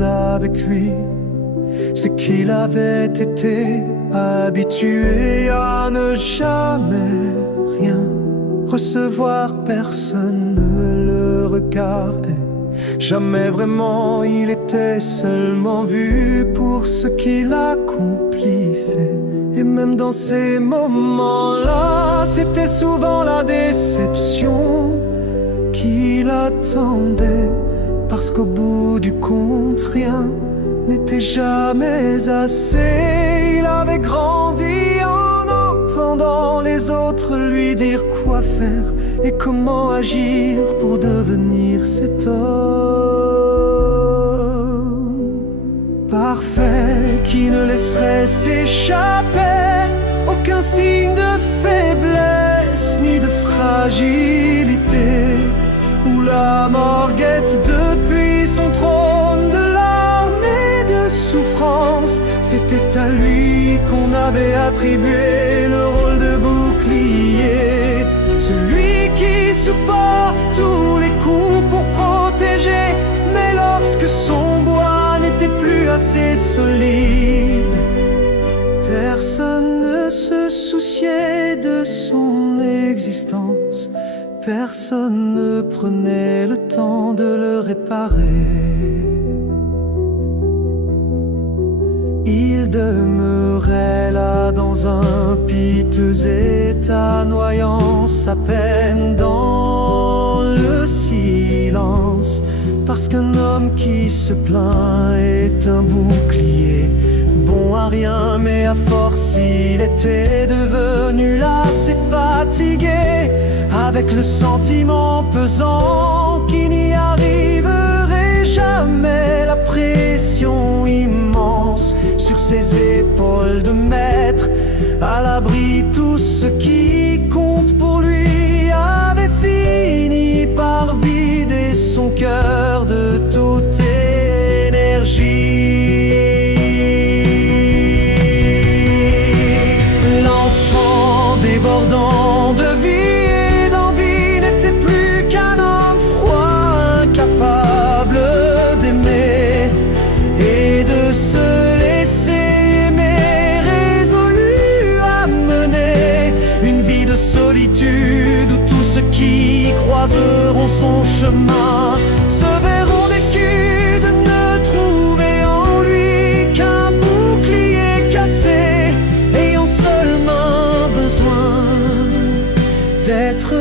avec lui, c'est qu'il avait été habitué à ne jamais rien recevoir. Personne ne le regardait, jamais vraiment, il était seulement vu pour ce qu'il accomplissait. Et même dans ces moments-là, c'était souvent la déception qu'il attendait, parce qu'au bout du compte, rien n'était jamais assez. Il avait grandi en entendant les autres lui dire quoi faire et comment agir pour devenir cet homme parfait qui ne laisserait s'échapper aucun signe de faiblesse ni de fragilité, où la mort guette depuis son trône de larmes et de souffrance. C'était à lui qu'on avait attribué le rôle de bouclier, celui qui supporte tous les coups pour protéger. Mais lorsque son bois n'était plus assez solide, personne ne se souciait de son existence, personne ne prenait le temps de le réparer. Il demeurait là dans un piteux état, noyant sa peine dans le silence, parce qu'un homme qui se plaint est un bouclier, bon à rien, mais à force il était devenu lassé, fatigué, avec le sentiment pesant qu'il n'y arriverait jamais. La pression immense sur ses épaules de maître, à l'abri tout ce qui compte pour lui, avait fini par vider son cœur de toute énergie. L'enfant débordant de vie et d'envie n'était plus qu'un homme froid, incapable d'aimer et de se laisser aimer, résolu à mener une vie de solitude où tous ceux qui croiseront son chemin se verront déçus de ne trouver en lui qu'un bouclier cassé, ayant seulement besoin d'être